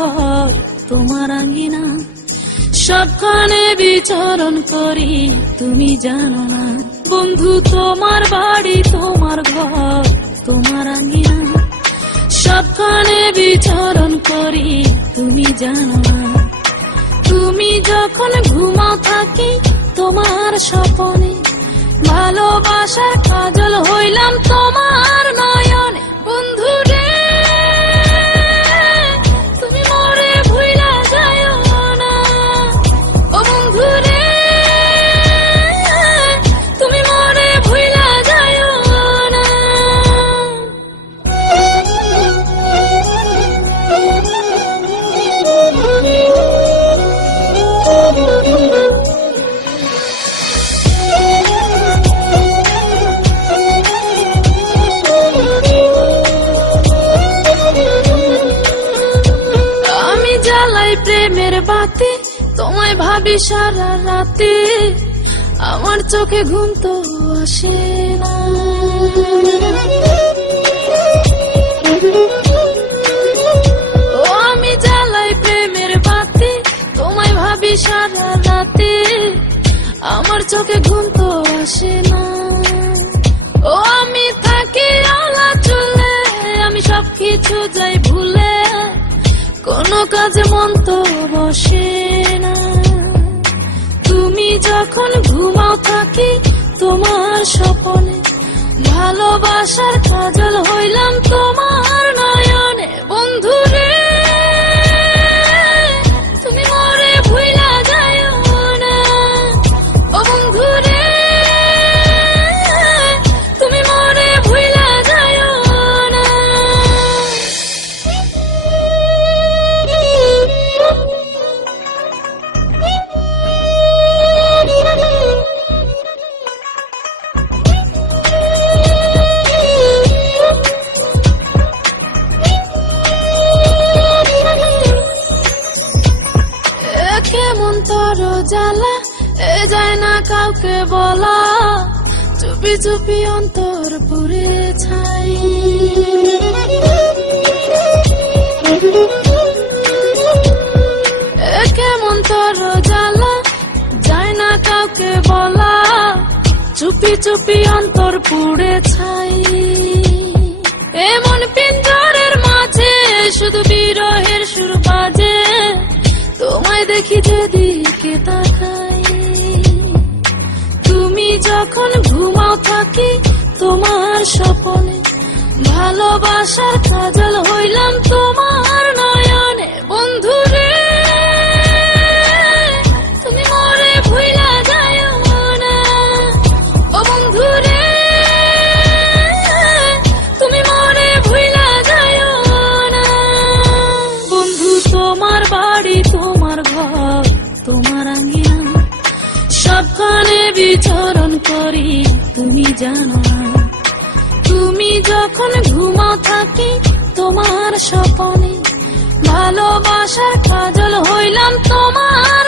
ঘর তোমার আঙ্গিনা, সবখানে বিচরণ করি তুমি জানো না। বন্ধু তোমার বাড়ি তোমার ঘর তোমার আঙ্গিনা, সবখানে বিচরণ করি তুমি জানো না। তুমি যখন ঘুমাও থাকি তোমার স্বপনে, ভালোবাসার কাজল হইলাম তোমার নয়নে। বন্ধু রে তুমি মরে ভুইলা যাইও না, ও বন্ধু রে তুমি মরে ভুইলা যাইও না। প্রেমের বাতি তোমায় ভাবি সারা রাতে, আমার চোখে ঘুম তো আসে না। ও আমি জ্বালাই প্রেমের বাতি তোমায় ভাবি সারা রাতে, আমার চোখে ঘুম তো আসে না। ও আমি থাকি আলা চুলে, আমি সবকিছু যাই ভুলে, কোনো কাজে মন তো বসে না। তুমি যখন ঘুমাও থাকি তোমার স্বপনে, ভালোবাসার কাজল হইলাম তোমার নয়নে। বন্ধু রে তুমি মরে ভুইলা যাইও না, ও বন্ধু রে তুমি মরে ভুইলা যাইও না। কেমন তোর জ্বালা এ যায় না কাউকে বলা, চুপি চুপি অন্তর পুরে ছাই। কেমন তোর জ্বালা যায় না কাউকে বলা, চুপি চুপি অন্তর পুড়ে ছাই। এমন পিঞ্জরের মাঝে শুধু বিরহের সুর বাজে, তোমায় দেখি যেদিকে তাকাই। তুমি যখন ঘুমাও থাকি তোমার স্বপনে, ভালোবাসার কাজল হইলাম তোমার নয়নে। বন্ধু রে তুমি মরে ভুইলা যাইও না, ও বন্ধু রে তুমি মরে ভুইলা যাইও না। বন্ধু তোমার বাড়ি তোমার ঘর তোমার আঙ্গিনা, সবখানে বিচরণ করি তুমি জানো না। তুমি যখন ঘুমাও থাকি তোমার স্বপনে, ভালোবাসার কাজল হইলাম তোমার